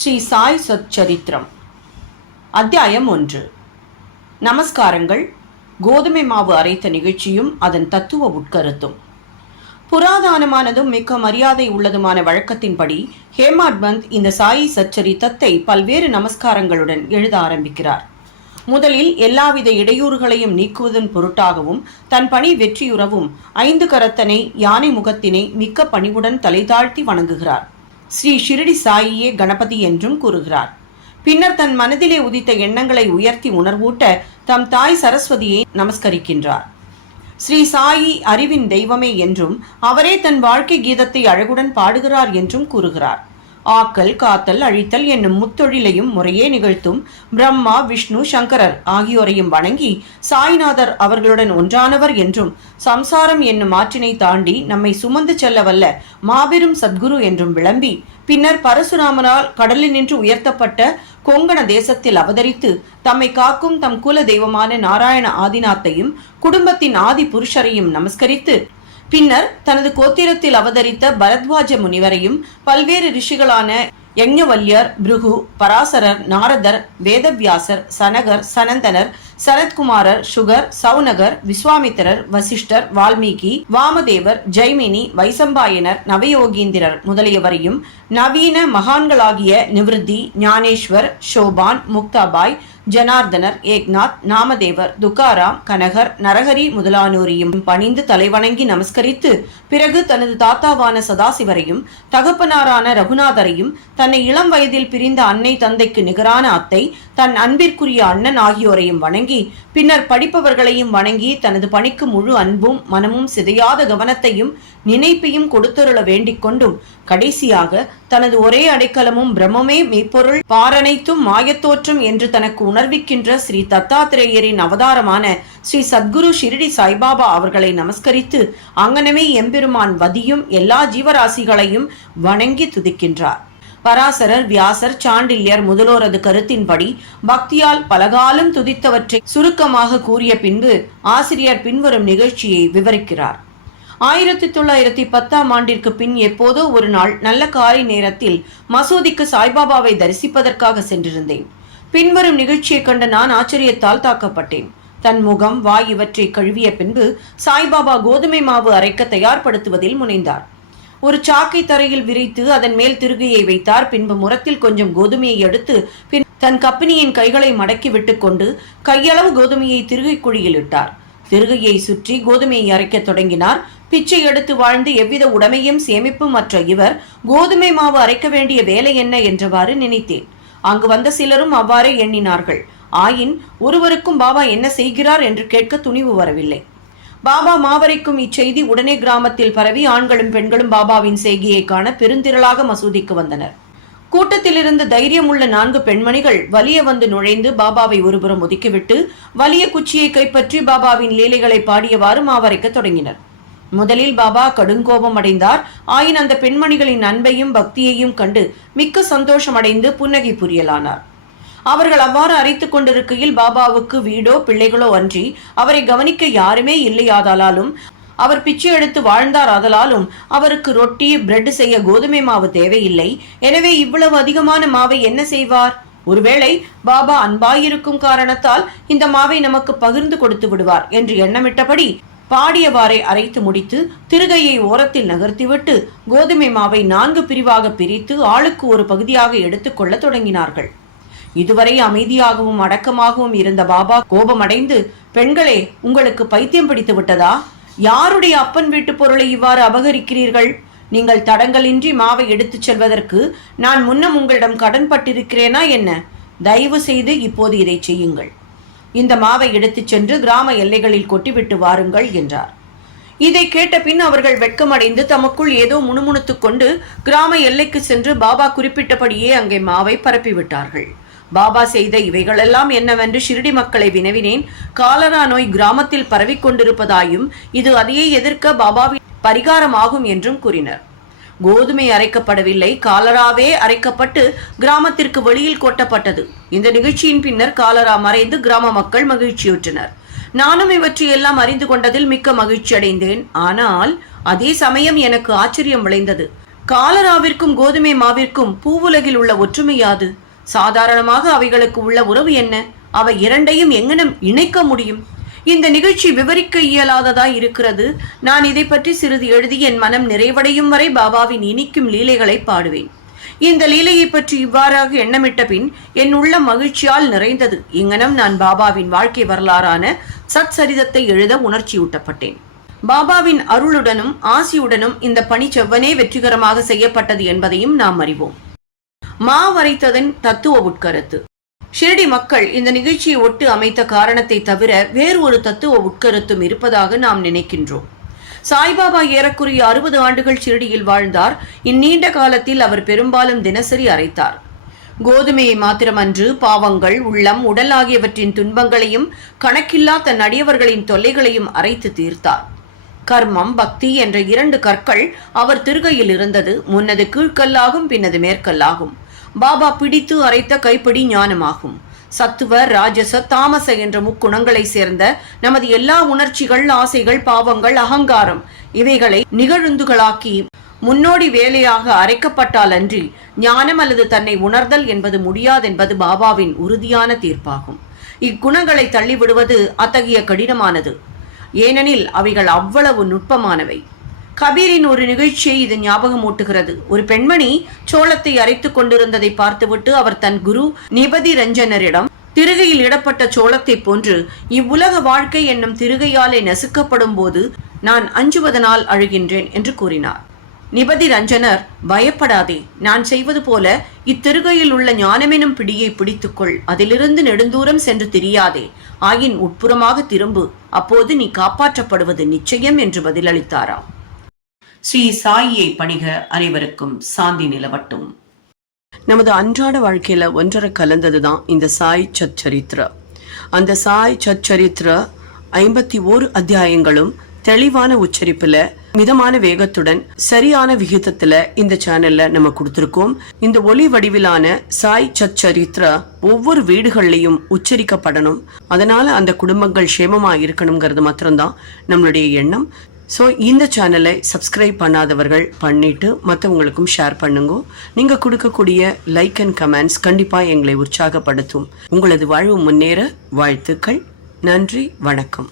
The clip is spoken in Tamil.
ஸ்ரீ சாய் சச்சரித்திரம். அத்தியாயம் ஒன்று. நமஸ்காரங்கள். கோதுமை மாவு அரைத்த நிகழ்ச்சியும் அதன் தத்துவ உட்கருத்தும். புராதானமானதும் மிக்க மரியாதை உள்ளதுமான வழக்கத்தின்படி ஹேமாட் பந்த் இந்த சாயி சச்சரித்தத்தை பல்வேறு நமஸ்காரங்களுடன் எழுத ஆரம்பிக்கிறார். முதலில் எல்லாவித இடையூறுகளையும் நீக்குவதன் பொருட்டாகவும் தன் பணி வெற்றியுறவும் ஐந்து கரத்தனை யானை முகத்தினை மிக்க பணிவுடன் தலைதாழ்த்தி வணங்குகிறார். ஸ்ரீ ஷிரடி சாயியே கணபதி என்றும் கூறுகிறார். பின்னர் தன் மனதிலே உதித்த எண்ணங்களை உயர்த்தி உணர்வூட்ட தம் தாய் சரஸ்வதியை நமஸ்கரிக்கின்றார். ஸ்ரீ சாயி அறிவின் தெய்வமே என்றும் அவரே தன் வாழ்க்கை கீதத்தை அழகுடன் பாடுகிறார் என்றும் கூறுகிறார். ஆக்கல் காத்தல் அழித்தல் என்னும் முத்தொழிலையும் முறையே நிகழ்த்தும் பிரம்மா விஷ்ணு சங்கரர் ஆகியோரையும் வணங்கி சாய்நாதர் அவர்களுடன் ஒன்றானவர் என்றும் சம்சாரம் என்னும் ஆற்றினை தாண்டி நம்மை சுமந்து செல்ல வல்ல மாபெரும் சத்குரு என்றும் விளம்பி பின்னர் பரசுராமனால் கடலில் நின்று உயர்த்தப்பட்ட கொங்கண தேசத்தில் அவதரித்து தம்மை காக்கும் தம் குல தெய்வமான நாராயண ஆதிநாத்தையும் குடும்பத்தின் ஆதி புருஷரையும் நமஸ்கரித்து பின்னர் தனது கோத்திரத்தில் அவதரித்த பரத்வாஜ முனிவரையும் பல்வேறு ரிஷிகளான யஜ்ஞவல்யர் பிருகு பராசரர் நாரதர் வேதவியாசர் சனகர் சனந்தனர் சரத்குமாரர் சுகர் சவுனகர் விஸ்வாமித்திரர் வசிஷ்டர் வால்மீகி வாமதேவர் ஜெய்மினி வைசம்பாயனர் நவயோகீந்திரர் முதலியவரையும் நவீன மகான்களாகிய நிவிருத்தி ஞானேஸ்வர் ஷோபான் முக்தாபாய் ஜனார்தனர் ஏக்நாத் நாமதேவர் துக்காராம் கனகர் நரஹரி முதலானோரையும் பணிந்து தலைவணங்கி நமஸ்கரித்து பிறகு தனது தாத்தாவான சதாசிவரையும் தகப்பனாரான ரகுநாதரையும் தன்னை இளம் வயதில் பிரிந்த அன்னை தந்தைக்கு நிகரான அத்தை தன் அன்பிற்குரிய அண்ணன் ஆகியோரையும் வணங்கி பின்னர் படிப்பவர்களையும் வணங்கி தனது பணிக்கு முழு அன்பும் மனமும் சிதையாத கவனத்தையும் நினைப்பையும் கொடுத்தருள வேண்டிக் கொண்டும் கடைசியாக தனது ஒரே அடைக்கலமும் பிரம்மமே மெய்ப்பொருள் பாரனைத்தும் மாயத்தோற்றம் என்று தனக்கு உணர்விக்கின்ற ஸ்ரீ தத்தாத்திரேயரின் அவதாரமான ஸ்ரீ சத்குரு ஷிரடி சாய்பாபா அவர்களை நமஸ்கரித்து அங்கனமே எம்பெருமான் வதியும் எல்லா ஜீவராசிகளையும் வணங்கி துதிக்கின்றார். பராசரர் வியாசர் சாண்டில்யர் முதலோரது கருத்தின்படி பக்தியால் பலகாலம் துதித்தவற்றை சுருக்கமாக கூறிய பின்பு ஆசிரியர் பின்வரும் நிகழ்ச்சியை விவரிக்கிறார். ஆயிரத்தி தொள்ளாயிரத்தி பத்தாம் ஆண்டிற்கு பின் எப்போதோ ஒரு நாள் நல்ல காலை நேரத்தில் மசூதிக்கு சாய்பாபாவை தரிசிப்பதற்காக சென்றிருந்தேன். பின்வரும் நிகழ்ச்சியை கண்ட நான் ஆச்சரியத்தால் தாக்கப்பட்டேன். தன் முகம் வாய் இவற்றை கழுவிய பின்பு சாய்பாபா கோதுமை மாவு அரைக்க தயார்படுத்துவதில் முனைந்தார். ஒரு சாக்கை தரையில் விரித்து அதன் மேல் திருகையை வைத்தார். பின்பு முரத்தில் கொஞ்சம் கோதுமையை எடுத்து பின் தன் கப்பினியின் கைகளை மடக்கி விட்டுக்கொண்டு கையளவு கோதுமையை திருகை குழியில் இட்டார். திருகையை சுற்றி கோதுமையை அரைக்கத் தொடங்கினார். பிச்சை எடுத்து வாழ்ந்து எவ்வித உடமையும் சேமிப்பும் மற்ற இவர் கோதுமை மாவு அரைக்க வேண்டிய வேலை என்ன? என்றவாறு நினைத்தேன். அங்கு வந்த சிலரும் அவ்வாறே எண்ணினார்கள். ஆயின் ஒருவருக்கும் பாபா என்ன செய்கிறார்? என்று கேட்க துணிவு வரவில்லை. பாபா மாவரைக்கும் இச்செய்தி உடனே கிராமத்தில் பரவி ஆண்களும் பெண்களும் பாபாவின் செய்கையை காண பெருந்திரளாக மசூதிக்கு வந்தனர். கூட்டத்திலிருந்து தைரியமுள்ள தைரியம் உள்ள நான்கு பெண்மணிகள் வலிய வந்து நுழைந்து பாபாவை ஒருபுறம் ஒதுக்கிவிட்டு வலிய குச்சியை கைப்பற்றி பாபாவின் லீலைகளை பாடியவாறு மாவரைக்க தொடங்கினர். முதலில் பாபா கடுங்கோபம் அடைந்தார். ஆயின் அந்த பெண்மணிகளின் அன்பையும் பக்தியையும் கண்டு மிக்க சந்தோஷம் அடைந்து புன்னகை புரியலானார். அவர்கள் அவ்வாறு அரைத்துக் கொண்டிருக்கையில் பாபாவுக்கு வீடோ பிள்ளைகளோ அன்றி அவரை கவனிக்க யாருமே இல்லையாதலாலும் அவர் பிச்சை எடுத்து வாழ்ந்தார் ஆதலாலும் அவருக்கு ரொட்டி பிரெட் செய்ய கோதுமை மாவு தேவையில்லை. எனவே இவ்வளவு அதிகமான மாவை என்ன செய்வார்? ஒருவேளை பாபா அன்பாயிருக்கும் காரணத்தால் இந்த மாவை நமக்கு பகிர்ந்து கொடுத்து விடுவார் என்று எண்ணமிட்டபடி பாடியவாறே அரைத்து முடித்து திருகையை ஓரத்தில் நகர்த்திவிட்டு கோதுமை மாவை நான்கு பிரிவாக பிரித்து ஆளுக்கு ஒரு பகுதியாக எடுத்துக்கொள்ள தொடங்கினார்கள். இதுவரை அமைதியாகவும் அடக்கமாகவும் இருந்த பாபா கோபமடைந்து பெண்களே உங்களுக்கு பைத்தியம் பிடித்து விட்டதா? யாருடைய அப்பன் வீட்டு பொருளை இவ்வாறு அபகரிக்கிறீர்கள்? நீங்கள் தடங்களின்றி மாவை எடுத்துச் செல்வதற்கு நான் முன்னம் உங்களிடம் கடன்பட்டிருக்கிறேனா என்ன? தயவு செய்து இப்போது இதை செய்யுங்கள். இந்த மாவை எடுத்துச் சென்று கிராம எல்லைகளில் கொட்டிவிட்டு வாருங்கள் என்றார். இதை கேட்ட பின் அவர்கள் வெட்கமடைந்து தமக்குள் ஏதோ முணுமுணுத்துக் கொண்டு கிராம எல்லைக்கு சென்று பாபா குறிப்பிட்டபடியே அங்கே மாவை பரப்பிவிட்டார்கள். பாபா செய்த இவைகளெல்லாம் என்னவென்று ஷிரடி மக்களை வினவினேன். காலரா நோய் கிராமத்தில் பரவிக் கொண்டிருப்பதாயும் இது அதையே எதிர்க்க பாபாவின் பரிகாரமாகும் என்றும் கூறினர். கோதுமை அரைக்கப்படவில்லை காலராவே அரைக்கப்பட்டு கிராமத்திற்கு வெளியில் கொட்டப்பட்டது. இந்த நிகழ்ச்சியின் பின்னர் காலரா மறைந்து கிராம மக்கள் மகிழ்ச்சியுற்றனர். நானும் இவற்றையெல்லாம் அறிந்து கொண்டதில் மிக்க மகிழ்ச்சி அடைந்தேன். ஆனால் அதே சமயம் எனக்கு ஆச்சரியம் விளைந்தது. காலராவிற்கும் கோதுமை மாவிற்கும் பூவுலகில் உள்ள ஒற்றுமை யாது? சாதாரணமாக அவைகளுக்கு உள்ள உறவு என்ன? அவை இரண்டையும் எங்கனம் இணைக்க முடியும்? இந்த நிகழ்ச்சி விவரிக்க இயலாததாய் இருக்கிறது. நான் இதை பற்றி சிறிது எழுதி என் மனம் நிறைவடையும் வரை பாபாவின் இனிக்கும் லீலைகளை பாடுவேன். இந்த லீலையை பற்றி இவ்வாறாக எண்ணமிட்ட பின் என் உள்ள மகிழ்ச்சியால் நிறைந்தது. இங்கனம் நான் பாபாவின் வாழ்க்கை வரலாறான சத் சரிதத்தை எழுத உணர்ச்சியூட்டப்பட்டேன். பாபாவின் அருளுடனும் ஆசியுடனும் இந்த பணி செவ்வனே வெற்றிகரமாக செய்யப்பட்டது என்பதையும் நாம் அறிவோம். மா வரைத்ததன் தத்துவ உட்கருத்து. ஷிரடி மக்கள் இந்த நிகழ்ச்சியை ஒட்டு அமைத்த காரணத்தை தவிர வேறு ஒரு தத்துவ உட்கருத்தும் இருப்பதாக நாம் நினைக்கின்றோம். சாய்பாபா ஏறக்குறைய அறுபது ஆண்டுகள் ஷிரடியில் வாழ்ந்தார். இந்நீண்ட காலத்தில் அவர் பெரும்பாலும் தினசரி அரைத்தார். கோதுமையை மாத்திரமன்று பாவங்கள் உள்ளம் உடல் ஆகியவற்றின் துன்பங்களையும் கணக்கில்லா தன் அடியவர்களின் தொல்லைகளையும் அரைத்து தீர்த்தார். கர்மம் பக்தி என்ற இரண்டு கற்கள் அவர் திருகையில் இருந்தது. முன்னது கீழ்கல்லாகும் பின்னது மேற்கல்லாகும். பாபா பிடித்து அரைத்த கைப்பிடி ஞானமாகும். சத்துவ ராஜச தாமச என்ற முக்குணங்களை சேர்ந்த நமது எல்லா உணர்ச்சிகள் ஆசைகள் பாவங்கள் அகங்காரம் இவைகளை நிகழுந்துகளாக்கி முன்னோடி வேலையாக அரைக்கப்பட்டால் அன்றி ஞானம் அல்லது தன்னை உணர்தல் என்பது முடியாதென்பது பாபாவின் உறுதியான தீர்ப்பாகும். இக்குணங்களை தள்ளிவிடுவது அத்தகைய கடினமானது. ஏனெனில் அவைகள் அவ்வளவு நுட்பமானவை. கபீரின் ஒரு நிகழ்ச்சியை இது ஞாபகமூட்டுகிறது ஒரு பெண்மணி சோளத்தை அரைத்துக் கொண்டிருந்ததை பார்த்துவிட்டு அவர் தன் குரு நிபதி ரஞ்சனரிடம் திருகையில் இடப்பட்ட சோளத்தை போன்று இவ்வுலக வாழ்க்கை என்னும் திருகையாலே நசுக்கப்படும் போது நான் அஞ்சுவதனால் அழுகின்றேன் என்று கூறினார். நிபதி ரஞ்சனர் பயப்படாதே நான் செய்வது போல இத்திருகையில் உள்ள ஞானமெனும் பிடியை பிடித்துக்கொள். அதிலிருந்து நெடுந்தூரம் சென்று திரியாதே. ஆயின் உட்புறமாக திரும்பு. அப்போது நீ காப்பாற்றப்படுவது நிச்சயம் என்று பதிலளித்தாராம். ஸ்ரீ சாயியை பணிக அனைவருக்கும் சாந்தி நிலவட்டும். நமது அன்றாட வாழ்க்கையில ஒன்றரை கலந்ததுதான் இந்த சாய் சச்சரித்ரா. அந்த சாய் சச்சரித்ரா ஐம்பத்தி ஓரு அத்தியாயங்களும் தெளிவான உச்சரிப்புல மிதமான வேகத்துடன் சரியான விகிதத்துல இந்த சேனல்ல நம்ம கொடுத்திருக்கோம். இந்த ஒலி வடிவிலான சாய் சச்சரித்ரா ஒவ்வொரு வீடுகள்லையும் உச்சரிக்கப்படணும். அதனால அந்த குடும்பங்கள் சேமமா இருக்கணுங்கிறது மாத்திரம்தான் நம்மளுடைய எண்ணம். ஸோ இந்த சேனலை சப்ஸ்கிரைப் பண்ணாதவர்கள் பண்ணிவிட்டு மற்றவங்களுக்கும் ஷேர் பண்ணுங்க. நீங்கள் கொடுக்கக்கூடிய லைக் அண்ட் கமெண்ட்ஸ் கண்டிப்பாக எங்களை உற்சாகப்படுத்தும். உங்களது வாழ்வு முன்னேற வாழ்த்துக்கள். நன்றி வணக்கம்.